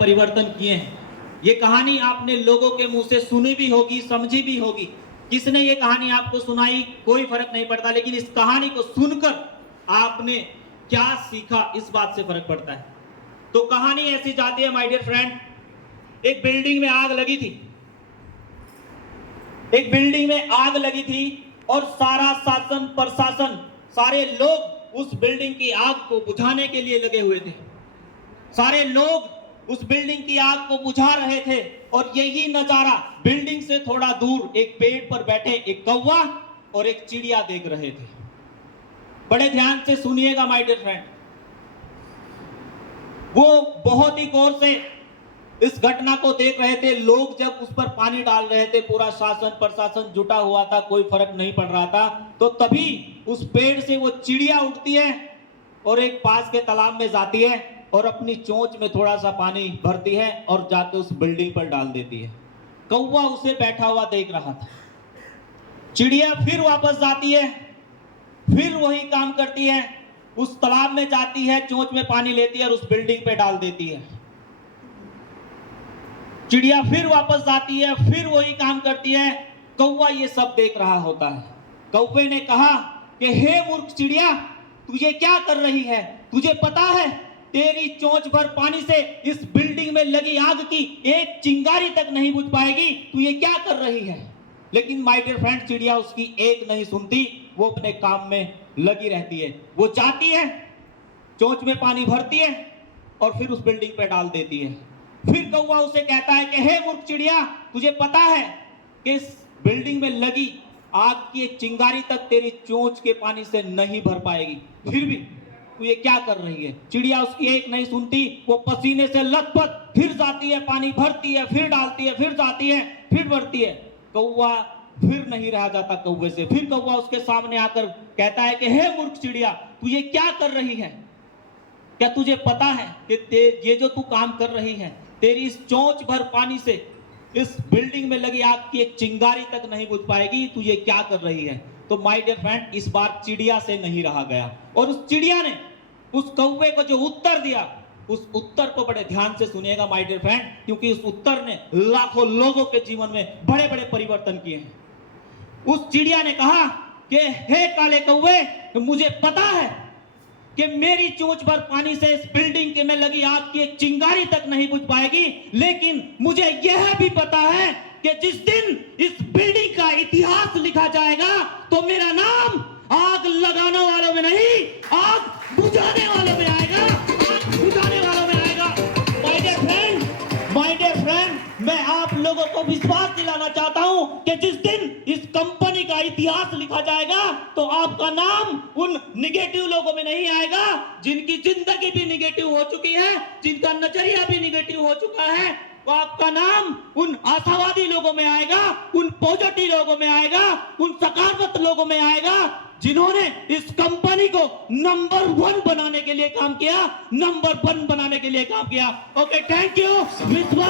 परिवर्तन किए हैं। ये कहानी आपने लोगों के मुंह से सुनी भी होगी, समझी भी होगी। किसने ये कहानी आपको सुनाई कोई फर्क नहीं पड़ता, लेकिन इस कहानी को सुनकर आपने क्या सीखा इस बात से फर्क पड़ता है। तो कहानी ऐसी जाती है माय डियर फ्रेंड, एक बिल्डिंग में आग लगी थी। एक बिल्डिंग में आग लगी थी और सारा शासन प्रशासन, सारे लोग उस बिल्डिंग की आग को बुझाने के लिए लगे हुए थे। सारे लोग उस बिल्डिंग की आग को बुझा रहे थे और यही नजारा बिल्डिंग से थोड़ा दूर एक पेड़ पर बैठे एक कौवा और एक चिड़िया देख रहे थे। बड़े ध्यान से सुनिएगा माय डियर फ्रेंड। वो बहुत ही गौर से इस घटना को देख रहे थे। लोग जब उस पर पानी डाल रहे थे, पूरा शासन प्रशासन जुटा हुआ था, कोई फर्क नहीं पड़ रहा था। तो तभी उस पेड़ से वो चिड़िया उठती है और एक पास के तालाब में जाती है और अपनी चोंच में थोड़ा सा पानी भरती है और जाके उस बिल्डिंग पर डाल देती है। कौवा उसे बैठा हुआ देख रहा था। चिड़िया फिर वापस जाती है, फिर वही काम करती है, उस तालाब में जाती है, चोंच में पानी लेती है और उस बिल्डिंग पे डाल देती है। चिड़िया फिर वापस जाती है, फिर वही काम करती है। कौवा ये सब देख रहा होता है। कौवे ने कहा कि हे मूर्ख चिड़िया, तू ये क्या कर रही है? तुझे पता है तेरी चोंच भर पानी से इस बिल्डिंग में लगी आग की एक चिंगारी तक नहीं बुझ पाएगी, तू ये क्या कर रही है? लेकिन माय डियर फ्रेंड, चिड़िया उसकी एक नहीं सुनती, वो अपने काम में लगी रहती है। वो जाती है, चोंच में पानी भरती है और फिर उस बिल्डिंग पे डाल देती है। फिर कौवा उसे कहता है कि हे मूर्ख चिड़िया, तुझे पता है कि इस बिल्डिंग में लगी आग की एक चिंगारी तक तेरी चोंच के पानी से नहीं भर पाएगी, फिर भी तू ये क्या कर रही है? चिड़िया उसकी एक नहीं सुनती, वो पसीने से लथपथ फिर जाती है, पानी भरती है, फिर डालती है, फिर जाती है, फिर भरती है। कौवा फिर नहीं रहा जाता कौवे से। फिर कौवा उसके सामने आकर कहता है कि हे मूर्ख चिड़िया, तू ये क्या कर रही है? क्या तुझे पता है कि ये जो तू काम कर रही है, तेरी इस चोंच भर पानी से इस बिल्डिंग में लगी आग की एक चिंगारी तक नहीं बुझ पाएगी, तू ये क्या कर रही है? तो माय डियर फ्रेंड, इस बार चिड़िया से नहीं रहा गया और उस चिड़िया ने उस कौवे को जो उत्तर दिया, उस उत्तर को बड़े ध्यान से सुनिएगा माय डियर फ्रेंड, क्योंकि उस उत्तर ने लाखों लोगों के जीवन में बड़े बड़े परिवर्तन किए हैं। उस चिड़िया ने कहा कि हे काले कौवे, मुझे पता है कि मेरी चोंच भर पानी से इस बिल्डिंग के में लगी आग की एक चिंगारी तक नहीं बुझ पाएगी, लेकिन मुझे यह भी पता है कि जिस दिन इस बिल्डिंग का इतिहास लिखा जाएगा तो मेरा नाम आग लगाने वालों में नहीं, आग बुझाने वालों में आएगा। आग बुझाने वालों में आएगा। माय डियर फ्रेंड, मैं आप लोगों को विश्वास दिलाना चाहता हूं कि जिस दिन इस कंपनी का इतिहास लिखा जाएगा तो आपका नाम उन निगेटिव लोगों में नहीं आएगा जिनकी जिंदगी भी निगेटिव हो चुकी है, जिनका नजरिया भी निगेटिव हो चुका है। तो आपका नाम उन आशावादी लोगों में आएगा, उन पॉजिटिव लोगों में आएगा, उन सकारात्मक लोगों में आएगा, जिन्होंने इस कंपनी को नंबर 1 बनाने के लिए काम किया, नंबर 1 बनाने के लिए काम किया। Okay, thank you. विश्वा